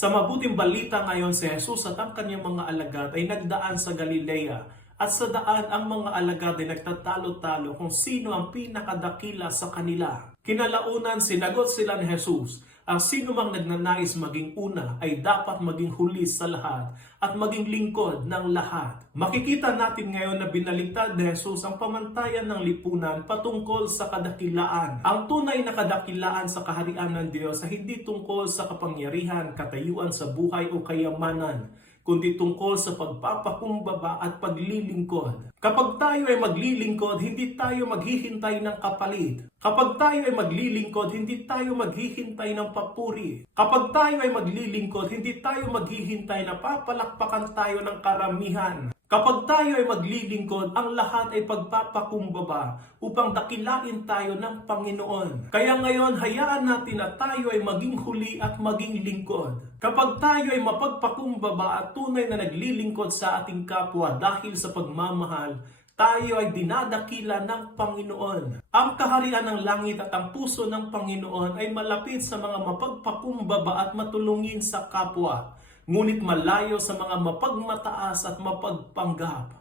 Sa mabuting balita ngayon, si Jesus at ang kanyang mga alagad ay nagdaan sa Galilea, at sa daan ang mga alagad ay nagtatalo-talo kung sino ang pinakadakila sa kanila. Kinalaunan sinagot sila ni Jesus, ang sino mang nagnanais maging una ay dapat maging huli sa lahat at maging lingkod ng lahat. Makikita natin ngayon na binaliktad ni Jesus ang pamantayan ng lipunan patungkol sa kadakilaan. Ang tunay na kadakilaan sa kaharian ng Diyos ay hindi tungkol sa kapangyarihan, katayuan sa buhay o kayamanan, kundi tungkol sa pagpapakumbaba at paglilingkod. Kapag tayo ay maglilingkod, hindi tayo maghihintay ng kapalit. Kapag tayo ay maglilingkod, hindi tayo maghihintay ng papuri. Kapag tayo ay maglilingkod, hindi tayo maghihintay na papalakpakan tayo ng karamihan. Kapag tayo ay maglilingkod, ang lahat ay pagpapakumbaba upang dakilain tayo ng Panginoon. Kaya ngayon, hayaan natin na tayo ay maging huli at maging lingkod. Kapag tayo ay mapagpakumbaba at tunay na naglilingkod sa ating kapwa dahil sa pagmamahal, tayo ay dinadakila ng Panginoon. Ang kaharian ng langit at ang puso ng Panginoon ay malapit sa mga mapagpakumbaba at matulungin sa kapwa, ngunit malayo sa mga mapagmataas at mapagpanggap.